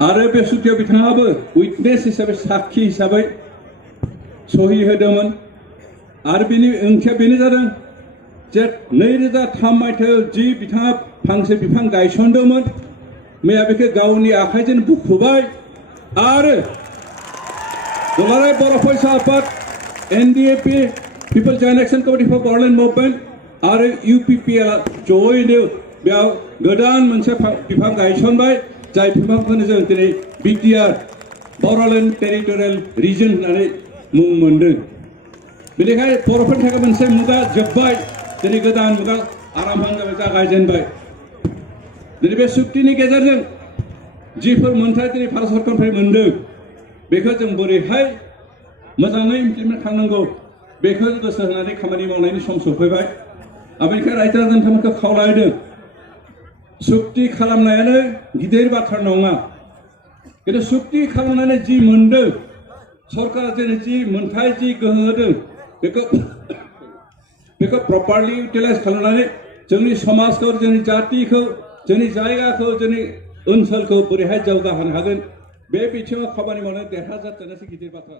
आरो बे सुक्तियाव बिथाङाबो उइटनेस हिसाबै साखि हिसाबै सहि होदोंमोन आरो बेनि ओंथिया बेनो जादों जे 2003 मायथाइयाव जि बिथाङा फांसे बिफां गायसनदोंमोन मैया बेखौ गावनि आखाइजों बुखुबाय आरो दुलाराय बर' फरायसा आफाद एनडिएपि people joint action committee for Bodoland movement आरो इउपिपिएल जयैनो बेयाव गोदान मोनसे बिफां गायसनबाय जाय बिफांखौनो जों दिनै बिटिआर बर'लेण्ड टेरिटरियेल रिजन होननानै मुं मोन्दों। बेनिखायनो बर'फोरनि थाखाय मोनसे मुगा जोब्बाय दिनै गोदान मुगा आराम्भ जाबाय जागायजेनबाय। दिनै बे सुक्तिनि गेजेरजों जिफोर मोन्थाय दिनै भारत सरकारनिफ्राय मोन्दों बेखौ जों बोरैहाय मोजाङै इमप्लिमेन्ट खालामनांगौ बेखौ गोसो होनानै खामानि मावनायनि सम सफैबाय। बेनिखायनो रायजो राजाफोरखौ खावलायदों सुक्ति खालामनायानो गिदिर बाथ्रा नङा खिन्थु सुक्ति खालामनानै जि मोन्दों सरकारा जोंनो जि मोन्थाय जि गोहो होदों बेखौ प्रपारलि इउटिलाइज खालामनानै जोंनि समाजखौ जोंनि जातिखौ जोंनि जायगाखौ जोंनि ओनसोलखौ बोरैहाय जौगाहोनो हागोन बे बिथिङाव खामानि मावनाय देरहासार जानायासो गिदिर बाथ्रा।